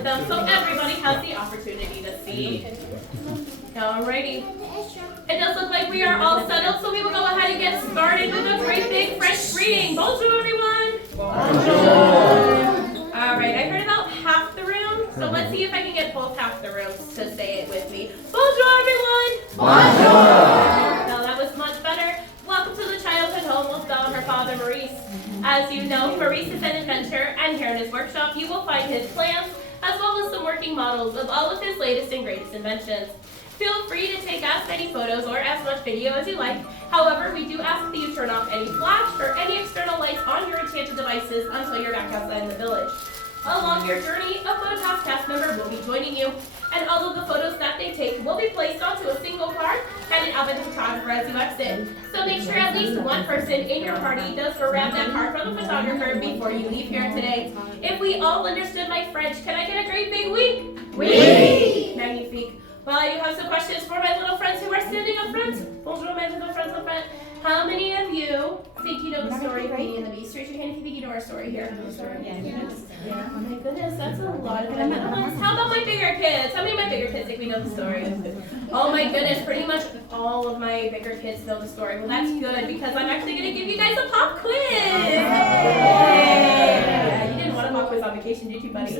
with them so everybody has the opportunity to see. Alrighty. It does look like we are all settled, so we will go ahead and get started with a great big French reading. Bonjour, everyone. Bonjour. Alright, I heard about half the room, so let's see if I can get both half the rooms to say it with me. Bonjour, everyone. Bonjour. Well, that was much better. Welcome to the childhood home of Belle and her father, Maurice. As you know, Maurice is an inventor, and here in his workshop you will find his plans, as well as some working models of all of his latest and greatest inventions. Feel free to take as many photos or as much video as you like. However, we do ask that you turn off any flash or any external lights on your enchanted devices until you're back outside in the village. Along your journey, a Photopass cast member will be joining you, and all of the photos that they take will be placed onto a single card handed out by the photographer as you exit. So make sure at least one person in your party does grab that card from the photographer before you leave here today. If we all understood my French, can I get a great big oui? Oui! Magnifique. Well, I do have some questions for my little friends who are standing up front. Bonjour, my little friends up front. How many of you think you know the story of Beauty and the Beast? Raise your hand if you think you know our story here. Yeah. Oh my goodness, that's a lot of them. How about my bigger kids? How many of my bigger kids think we know the story? Oh my goodness, pretty much all of my bigger kids know the story. Well, that's good because I'm actually going to give you guys a pop quiz. Yeah, you didn't want a pop quiz on vacation, did you, buddy?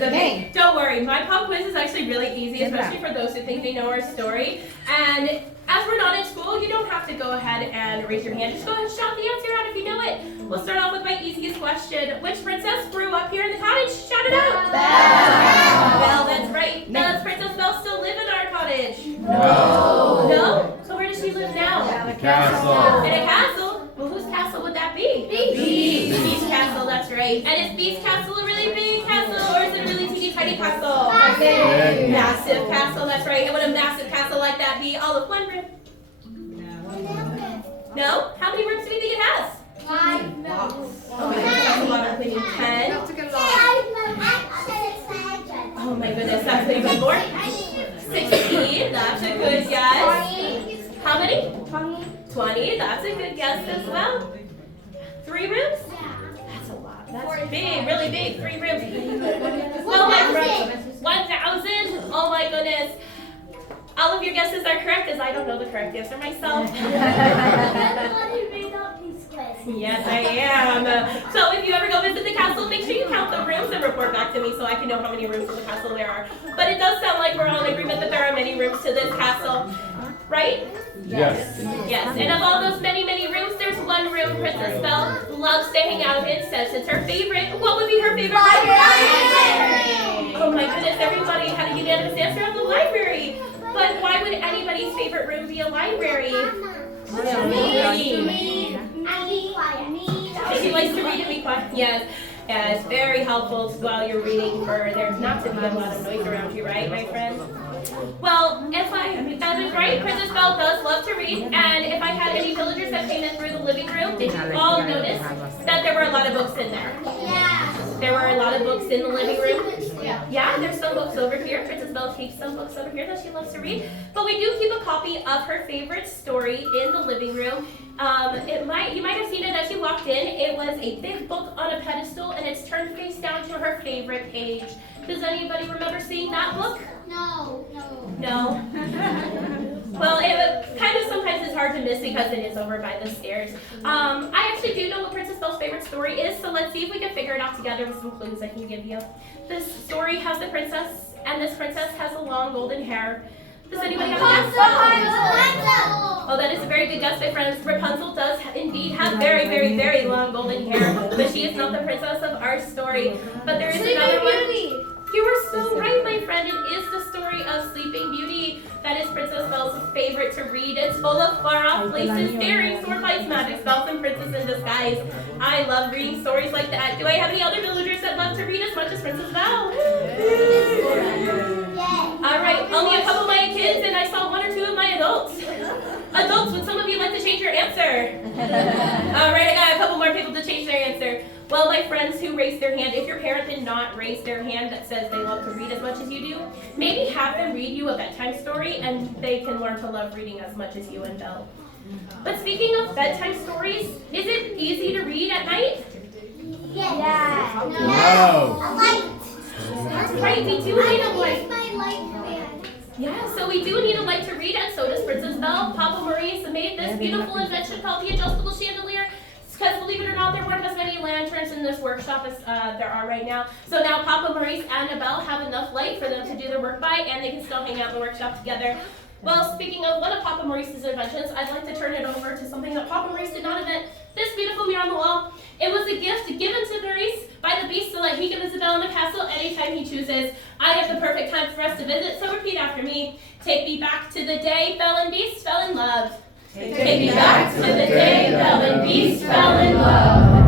Okay, don't worry. My pop quiz is actually really easy, especially for those who think they know our story. And as we're not in school, you don't have to go ahead and raise your hand. Just go ahead and shout the answer out if you know it. We'll start off with my easiest question. Which princess grew up here in the cottage? Shout it out. Belle. Belle, that's right. Does Princess Belle still live in our cottage? No. No? So where does she live now? In a castle. In a castle? Well, whose castle would that be? Beast. Beast castle, that's right. And is Beast castle a really big castle or is it a really teeny tiny castle? Massive. Massive castle, that's right. And would a massive castle like that be all of one room? No? How many rooms do we think it has? 5. No. Oh my goodness, that's a lot of opinion. 10? Oh my goodness, that's pretty good. More? 16, that's a good guess. How many? 20, that's a good guess as well. 3 rooms? That's a lot. That's big, really big. 3 rooms. Well, my friends, 1,000? Oh my goodness. All of your guesses are correct, as I don't know the correct answer myself. Yes, I am. So if you ever go visit the castle, make sure you count the rooms and report back to me so I can know how many rooms in the castle there are. But it does sound like we're all in agreement that there are many rooms to this castle, right? Yes. Yes, and of all those many, many rooms, there's one room Princess Belle loves to hang out in, says it's her favorite. What would be her favorite library? Oh my goodness, everybody had a unanimous answer of the library. But why would anybody's favorite room be a library? Me. She likes to read and be quiet. Yes. Yeah, it's very helpful while you're reading for there not to be a lot of noise around you, right, my friend? Well, that is right. Princess Belle does love to read, and if I had any villagers that came in through the living room, did you all notice that there were a lot of books in there? Yeah. There were a lot of books in the living room. Yeah, there's some books over here. Princess Belle keeps some books over here that she loves to read. But we do keep a copy of her favorite story in the living room. You might have seen it as you walked in. It was a big book on a pedestal, and it's turned face down to her favorite page. Does anybody remember seeing that book? No. No? Well, it kind of sometimes is hard to miss because it is over by the stairs. I actually do know what Princess Belle's favorite story is, so let's see if we can figure it out together with some clues I can give you. This story has the princess, and this princess has a long golden hair. Does anybody have a guess? Oh, that is a very good guess, my friends. Rapunzel does indeed have very, very, very long golden hair, but she is not the princess of our story. But there is another one. You were so right, my friend. It is the story of Sleeping Beauty. That is Princess Belle's favorite to read. It's full of far-off places, daring, sword fights, magic spells, and princess in disguise. I love reading stories like that. Do I have any other villagers that love to read as much as Princess Belle? All right, only a couple of my kids, and I saw 1 or 2 of my adults. Adults, would some of you like to change your answer? All right, I got a couple more people to change their answer. Well, my friends who raised their hand, if your parent did not raise their hand that says they love to read as much as you do, maybe have them read you a bedtime story and they can learn to love reading as much as you and Belle. But speaking of bedtime stories, is it easy to read at night? Yes. No. right, we do need a light. Yeah, so we do need a light to read, and so does Princess Belle. Papa Maurice made this beautiful invention called the adjustable chandelier. Because believe it or not, there weren't as many lanterns in this workshop as there are right now. So now Papa Maurice and Belle have enough light for them to do their work by, and they can still hang out in the workshop together. Well, speaking of one of Papa Maurice's inventions, I'd like to turn it over to something that Papa Maurice did not invent. This beautiful mirror on the wall. It was a gift given to Maurice by the Beast so like he can visit Belle in the castle anytime he chooses. I have the perfect time for us to visit, so repeat after me. Take me back to the day Belle and Beast fell in love. Take me back to the day Belle and Beast fell in love.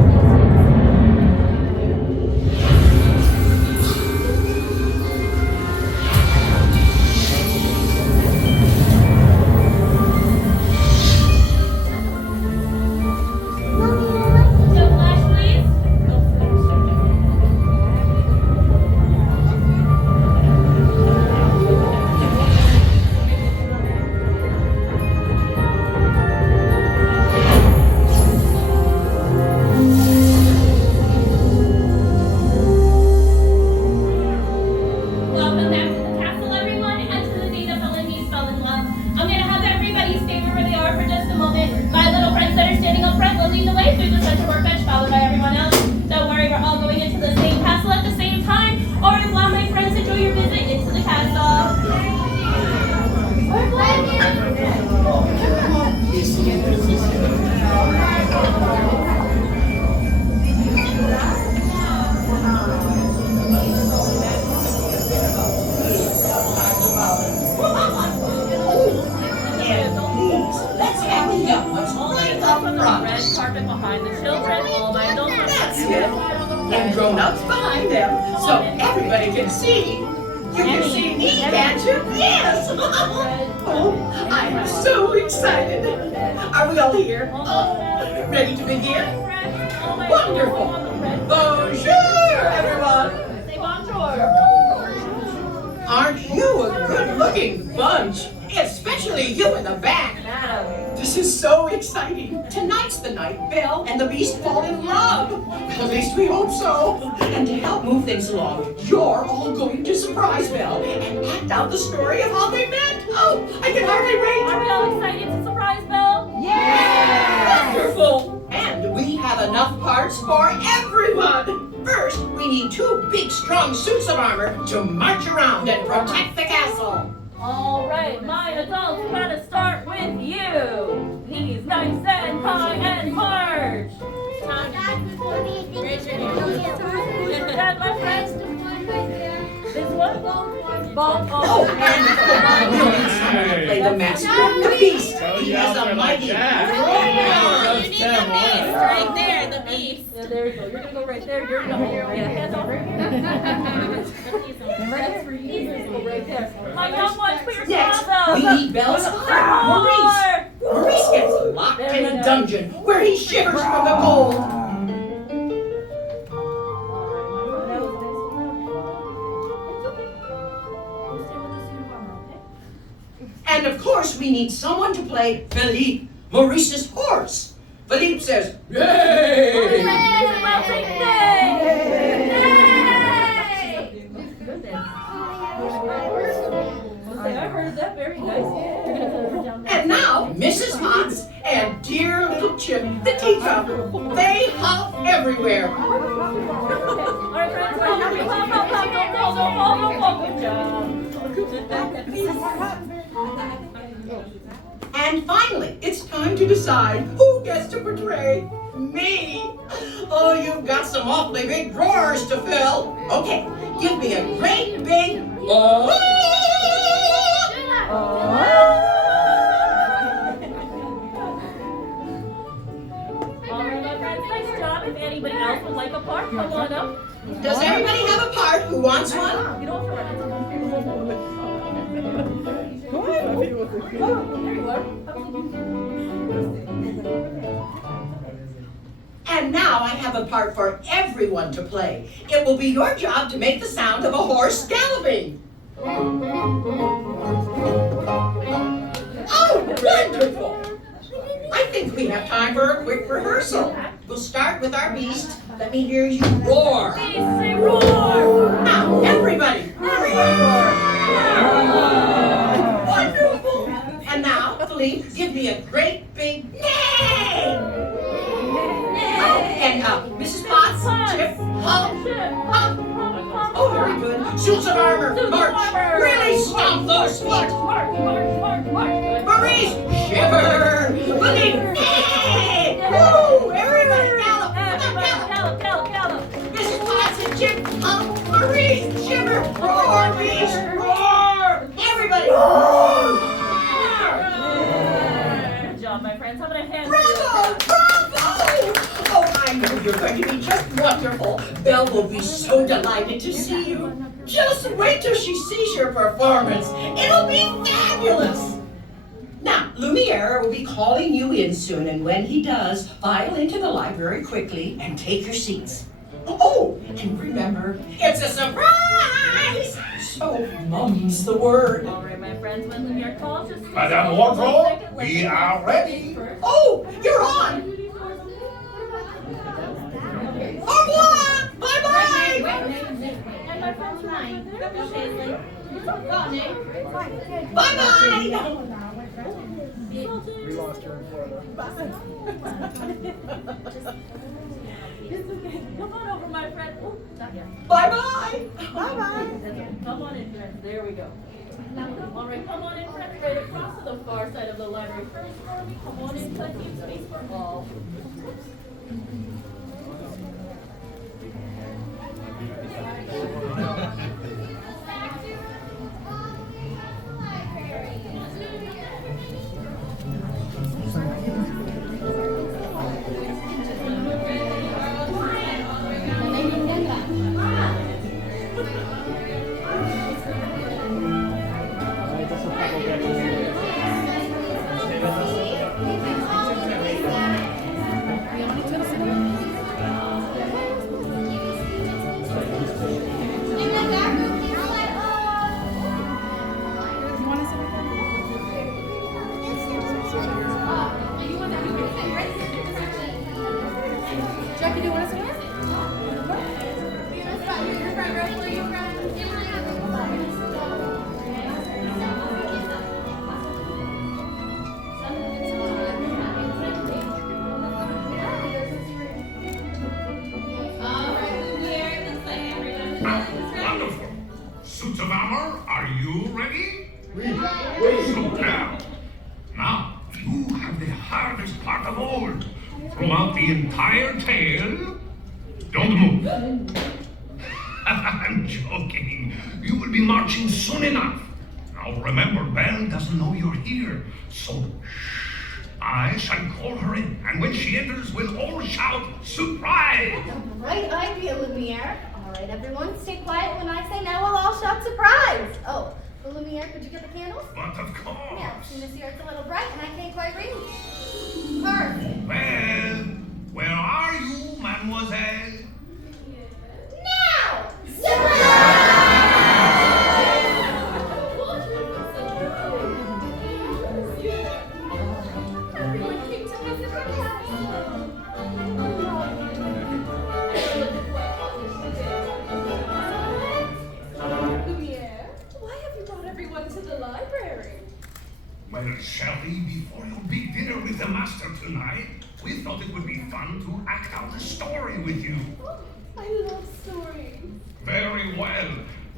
And grown-ups behind them, so everybody can see. You can see me, can't you? Yes! Oh, I'm so excited. Are we all here? Oh, ready to begin? Wonderful. Bonjour, everyone. Say bonjour. Aren't you a good-looking bunch? Especially you in the back. This is so exciting. Tonight's the night Belle and the Beast fall in love. At least we hope so. And to help move things along, you're all going to surprise Belle and act out the story of how they met. Oh, I can hardly wait. Are we all excited to surprise Belle? Yeah! Wonderful. And we have enough parts for everyone. First, we need 2 big, strong suits of armor to march around and protect the castle. All right, my adults, we're gonna start with you. Knees nice and high and march. Raise your hand. That, my friends? This one? Both. Oh, and we'll need someone to play the master, the Beast. He has a mighty. You need the beast right there, the beast. Yeah, there you go. You're gonna go right there. You're gonna hold your hands over. That's for you. Go right there. My young ones, put your Next, claws up. we need Belle's father, Maurice. Maurice gets locked in a dungeon where he shivers from the cold. And of course, we need someone to play Philippe, Maurice's horse. Philippe says, "Yay!" I heard that. Very nice. And now, Mrs. Potts and dear little Chip, the teacup, they hop everywhere. All right, friends, And finally, it's time to decide who gets to portray me. Oh, you've got some awfully big drawers to fill. Okay, give me a great big If anybody else would like a part, come on up. Does everybody have a part who wants one? You don't have to There you are. And now I have a part for everyone to play. It will be your job to make the sound of a horse galloping. Oh, wonderful! I think we have time for a quick rehearsal. We'll start with our beast. Let me hear you roar. Beast, say roar! Now, everybody, Suits of armor, Suits of march! armor. Really stomp those feet! March, march, march, march. Maurice, shiver! Looking, hey! Woo! Everybody gallop! Come on, gallop! Gallop. Mrs. Potts and Jim, Maurice, shiver! Roar, Maurice, roar! Everybody, roar! Good job, my friends. How about a hand? Bravo! Bravo! Oh, I know you're going to be just wonderful. Belle will be so delighted to see you. Just wait till she sees your performance. It'll be fabulous. Now, Lumiere will be calling you in soon, and when he does, file into the library quickly and take your seats. Oh, and remember, it's a surprise! So mum's the word. All right, my friends. When Lumiere calls, just Madame Wardrobe, we are ready. Oh, you're on! Au revoir! Bye-bye! And my friends, Bye-bye! We lost her in Florida. It's okay. Come on over, my friend. Oh, not yet. Bye-bye! Come on in, friends. There we go. All right, come on in, friends. Right across to the far side of the library. First for me. Come on in, plenty of space for all. Wonderful. Suits of armor, are you ready? Wait. So down. Now, you have the hardest part of all. Throughout the entire tale, don't move. I'm joking. You will be marching soon enough. Now remember, Belle doesn't know you're here, so shh. I shall call her in, and when she enters, we'll all shout, surprise! Right idea, Lumiere. All right, everyone, stay quiet when I say now. We'll all shout surprise. Oh, well, Lumiere, could you get the candles? But of course. Yeah, see, Miss here, it's a little bright, and I can't quite reach. Perfect. Well, where are you, mademoiselle? Now! Surprise! Everyone came to visit our castle. Lumiere, why have you brought everyone to the library? Well, Shelley, before your big dinner with the master tonight, we thought it would be fun to act out a story with you. Oh, I love stories. Very well.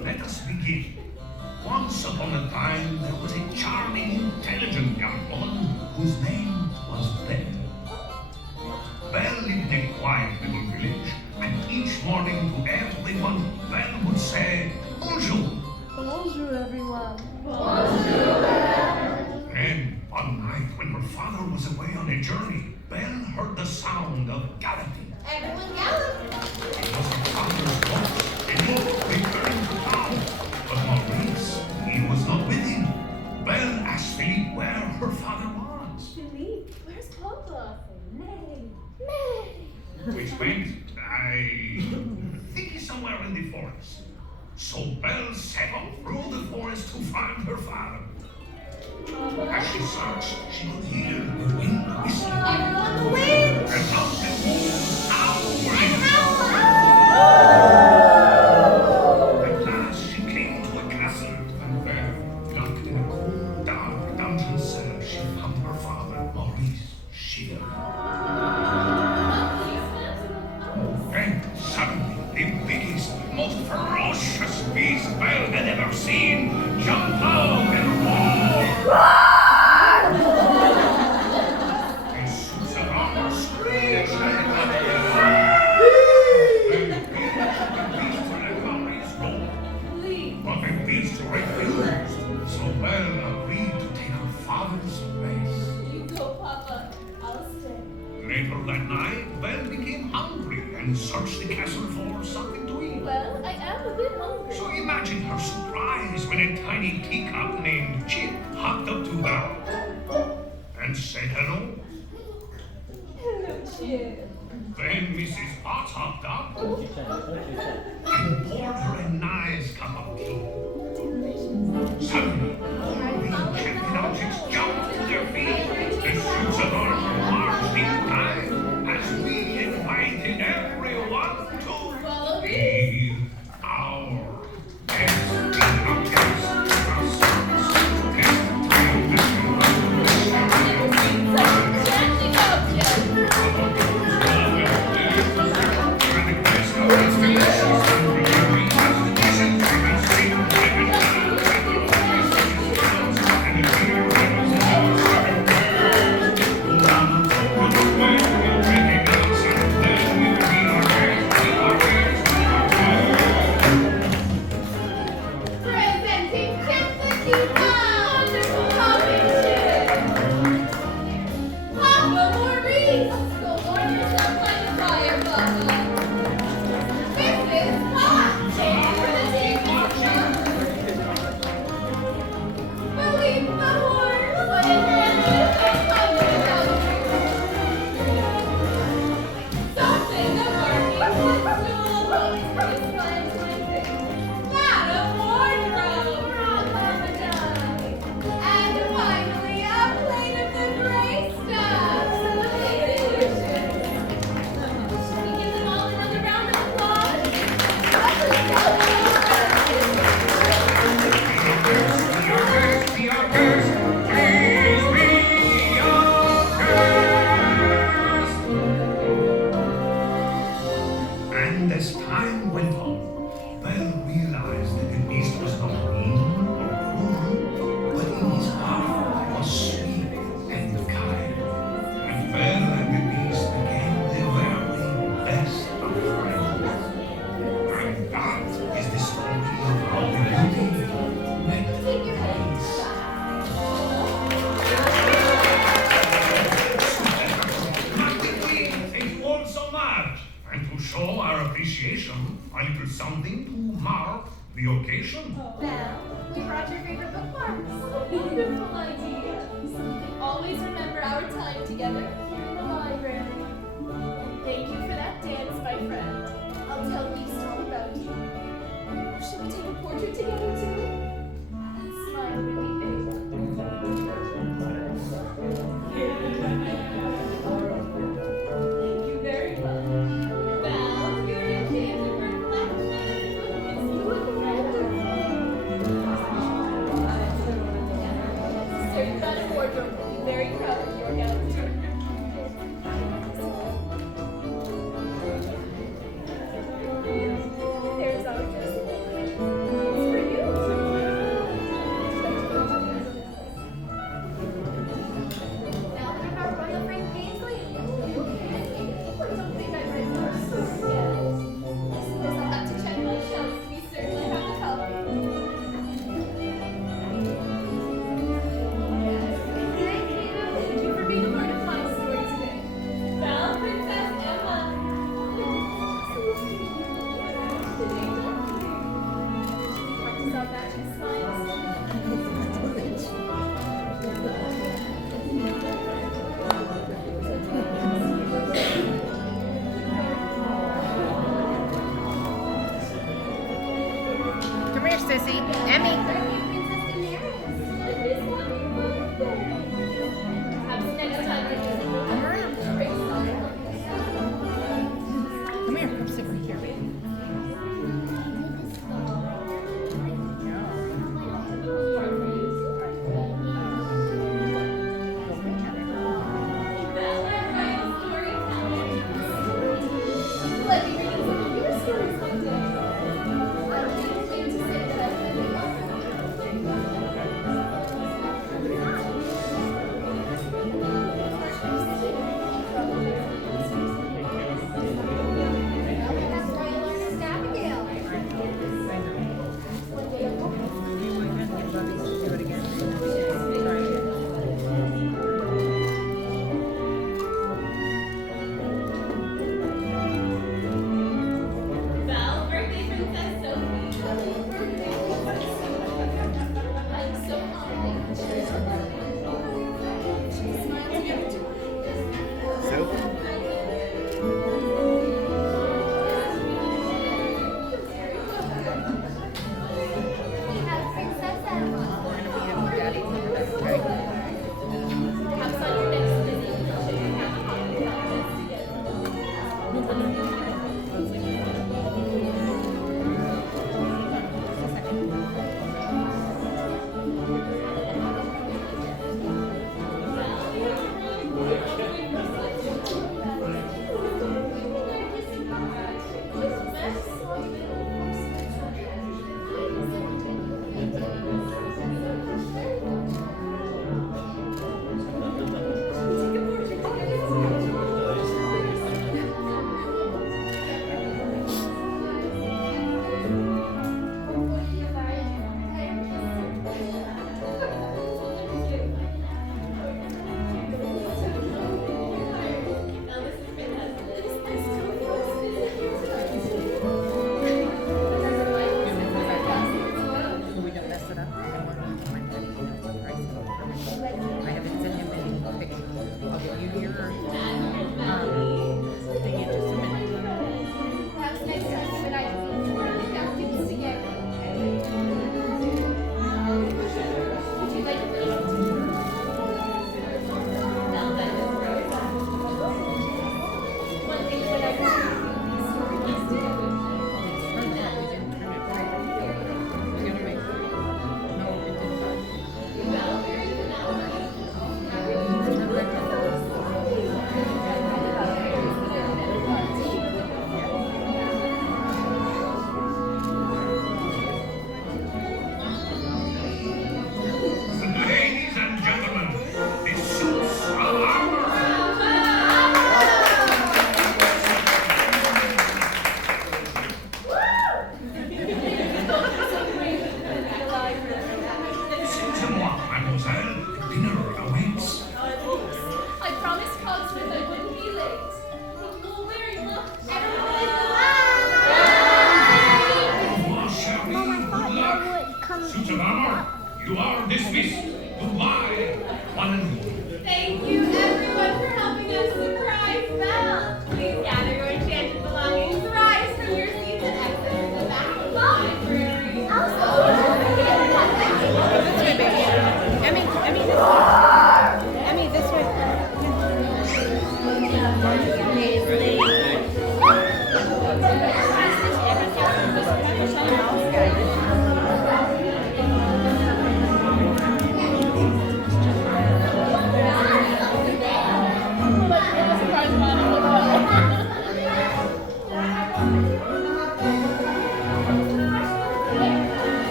Let us begin. Once upon a time, there was a charming, intelligent young woman whose name was Belle. Belle lived in a quiet little village, and each morning to everyone, Belle would say, Bonjour. Bonjour, everyone. Then, one night when her father was away on a journey, Belle heard the sound of galloping. Everyone gallop. It was her father's horse, and he returned to town. But Maurice, he was not with him. Belle asked Philippe where her father was. Philippe, where's Papa? May. Which meant, I think he's somewhere in the forest. So Belle set off through the forest to find her father. As she searched, she could hear the wind whistling. Everyone, the wind. And mountain wolves howling. At last she came to a castle, and there, locked in a cool, dark dungeon cell, she found her father, Maurice, shivering. Then, suddenly, the biggest, most ferocious beast Belle had ever seen jump out and roar. His suits of armor screeched and but the beast refused, so Belle agreed to take her father's place. You go, Papa. I'll stay. Later that night, Belle became hungry and searched the castle for something to eat. Well, I am a bit hungry. So imagine her surprise when a tiny teacup named Chip hopped up to her and said hello. Hello, Chip. Then Mrs. Potts hopped up and poured her a nice cup of tea. Suddenly, all the enchanted objects jumped to their feet. The suits of armor marched in time as we invited everyone to be our guests. Our guests. Presenting Chip the Teacup! Wonderful topping, Chip! Papa Maurice! Go warm yourself by the fire, Papa. Mrs. Potts! For the teacup. Believe the horse! What is that? Something that Marty Madam Wardrobe! And finally, a plate of the gray stuff! Should we give them all another round of applause? Be our guest. Please be our guest. And as time went on, Belle realized that the beast was not mean or cruel, but in his heart was sweet and kind. And Belle and the beast became the very best of friends. And that is the story of how the beauty met the beast. Thank you all so much. And to show our appreciation, a little something to mark the occasion. Belle, we brought your favorite bookmarks. Wonderful idea. Always remember our time together here in the library. And thank you for that dance, my friend. I'll tell Beast all about you. Should we take a portrait together too? And smile really big. Thank you very much. Belle, you're a enchanted reflection. You look wonderful. Sir, that wardrobe will be very proud of your gown. There's our dress. It's for you. Now that our royal friend Paisley. I don't think I read yours. Yes. I suppose I'll have to check my shelves to be certain I have a copy. Yes. Thank you for being a part of my story today. Belle, Princess Emma. Practice our magic smiles. Come here, Sissy. Emmy. Perhaps next time I just Come around. break some. Come here. Come sit right here. Let me read some of your stories one day.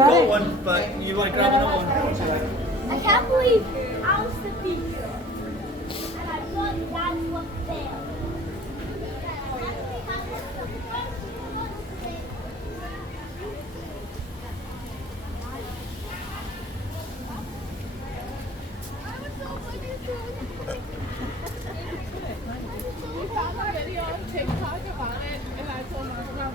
got one, but you want to grab another one. I can't believe I was the pizza. And I thought that's what failed. We found a video on TikTok about it, and I told Mom,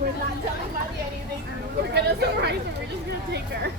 we're not telling Mommy anything. We're gonna surprise her. We're just gonna take her.